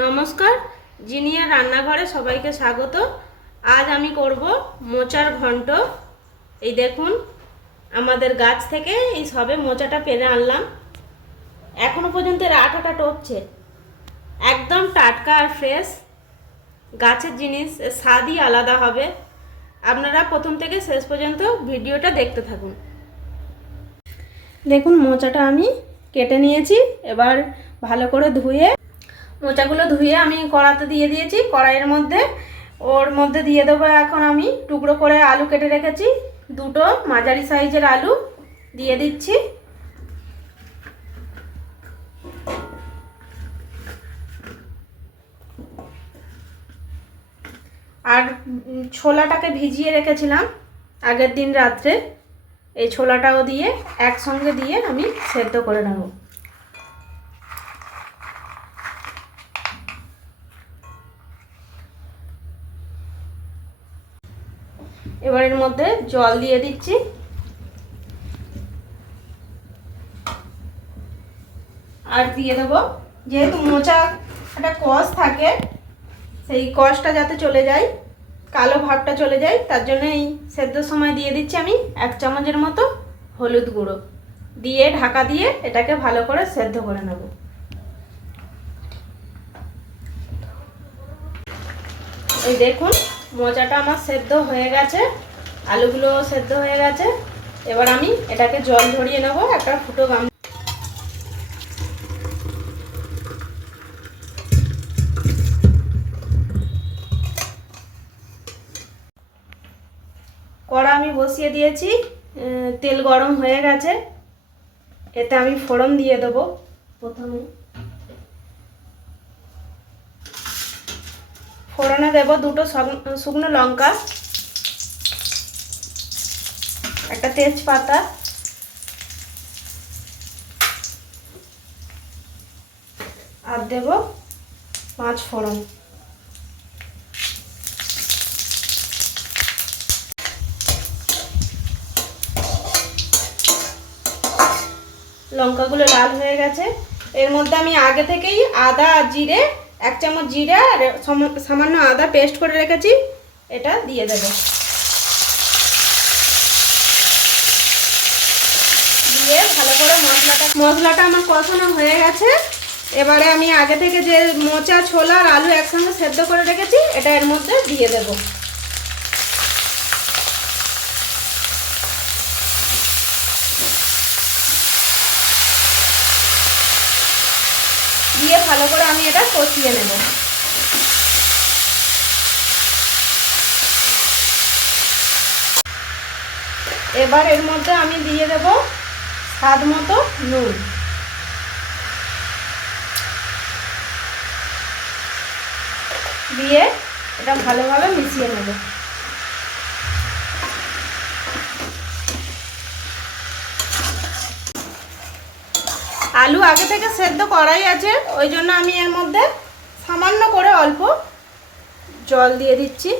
নমস্কার জিনিয়া রান্নাঘরে সবাইকে স্বাগত। আজ আমি করব মোচার ঘন্ট। এই দেখুন, আমাদের গাছ থেকে এই সবে মোচাটা পেরে আনলাম। এখনও পর্যন্ত এর আঠাটা টপছে। একদম টাটকা আর ফ্রেশ। গাছের জিনিস স্বাদই আলাদা হবে। আপনারা প্রথম থেকে শেষ পর্যন্ত ভিডিওটা দেখতে থাকুন। দেখুন, মোচাটা আমি কেটে নিয়েছি। এবার ভালো করে ধুয়ে মোচাগুলো ধুয়ে আমি কড়াতে দিয়ে দিয়েছি। কড়াইয়ের মধ্যে, ওর মধ্যে দিয়ে দেবো এখন আমি টুকরো করে আলু কেটে রেখেছি। দুটো মাঝারি সাইজের আলু দিয়ে দিচ্ছি। আর ছোলাটাকে ভিজিয়ে রেখেছিলাম আগের দিন রাত্রে। এই ছোলাটাও দিয়ে একসঙ্গে দিয়ে আমি সেদ্ধ করে নেব। এবার এর মধ্যে জল দিয়ে দিচ্ছি। আর দিয়ে দেবো, যেহেতু মোচা একটা কষ থাকে, সেই কষটা যাতে চলে যায়, কালো ভাবটা চলে যায়, তার জন্য এই সেদ্ধর সময় দিয়ে দিচ্ছি আমি এক চামচের মতো হলুদ গুঁড়ো। দিয়ে ঢাকা দিয়ে এটাকে ভালো করে সেদ্ধ করে নেব। এই দেখুন মোচাটা আমার সেদ্ধ হয়ে গেছে আলুগুলো সেদ্ধ হয়ে গেছে। এবার আমি এটাকে জল ধরিয়ে নেব, একটা ফুটো গাম কড়া আমি বসিয়ে দিয়েছি তেল গরম হয়ে গেছে। এতে আমি ফোড়ন দিয়ে দেবো প্রথমে। ফোড়নে দেব দুটো শুকনো লঙ্কা, একটা তেজপাতা, আর দেব পাঁচ ফোড়ন। লঙ্কাগুলো লাল হয়ে গেছে। এর মধ্যে আমি আগে থেকেই আদা আর জিরে এক চামচ জিরা আর সম- সামান্য আদা পেস্ট করে রেখেছি, এটা দিয়ে দেবো। দিয়ে ভালো করে মশলাটা মশলাটা আমার কষানো হয়ে গেছে। এবারে আমি আগে থেকে যে মোচা, ছোলা আর আলু একসঙ্গে সেদ্ধ করে রেখেছি, এটা এর মধ্যে দিয়ে দেবো। দিয়ে ভালো করে আমি এটা কষিয়ে নেব। এবার এর মধ্যে আমি দিয়ে দেব স্বাদ মতো নুন। দিয়ে এটা ভালোভাবে মিশিয়ে নেব। আলু আগে থেকে সেদ্ধ করাই আছে। ওই জন্য আমি এর মধ্যে সামান্য করে অল্প জল দিয়ে দিচ্ছি।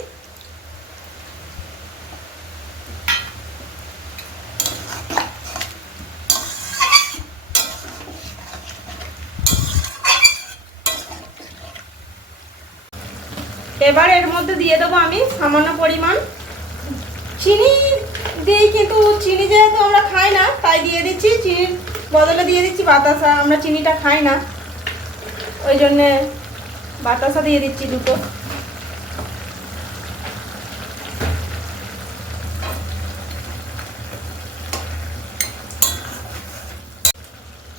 এবার এর মধ্যে দিয়ে দেবো আমি সামান্য পরিমাণ চিনি। দিই কিন্তু চিনি যেহেতু আমরা খাই না, তাই দিয়ে দিচ্ছি। চিনির বদলে দিয়ে দিচ্ছি বাতাসা, আমরা চিনিটা খাই না। ওই জন্যে বাতাসা দিয়ে দিচ্ছি দুটো।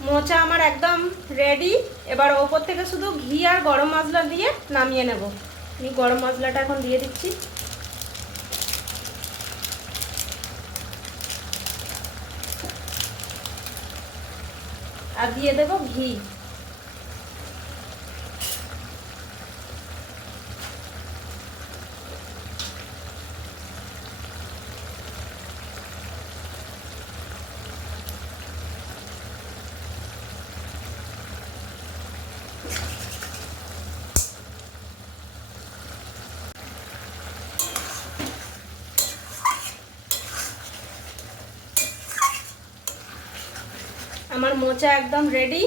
মোচা আমার একদম রেডি এবার ওপর থেকে শুধু ঘি আর গরম মশলা দিয়ে নামিয়ে নেব। আমি গরম মশলাটা এখন দিয়ে দিচ্ছি। আর দিয়ে দেবো ঘি। আমার মোচা একদম রেডি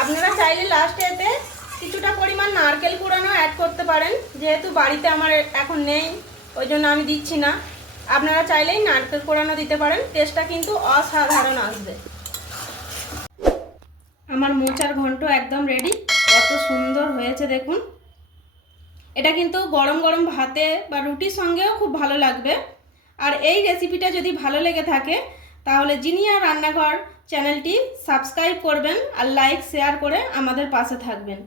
আপনারা চাইলে লাস্টে এতে কিছুটা পরিমাণ নারকেল কুড়ানো অ্যাড করতে পারেন। যেহেতু বাড়িতে আমার এখন নেই, ওই জন্য আমি দিচ্ছি না। আপনারা চাইলেই নারকেল কোড়ানো দিতে পারেন টেস্টটা কিন্তু অসাধারণ আসবে। আমার মোচার ঘন্ট একদম রেডি কত সুন্দর হয়েছে দেখুন। এটা কিন্তু গরম গরম ভাতে বা রুটির সঙ্গেও খুব ভালো লাগবে। আর এই রেসিপিটা যদি ভালো লেগে থাকে তাহলে জিনিয়া রান্নাঘর চ্যানেলটি সাবস্ক্রাইব করবেন আর লাইক শেয়ার করে আমাদের পাশে থাকবেন।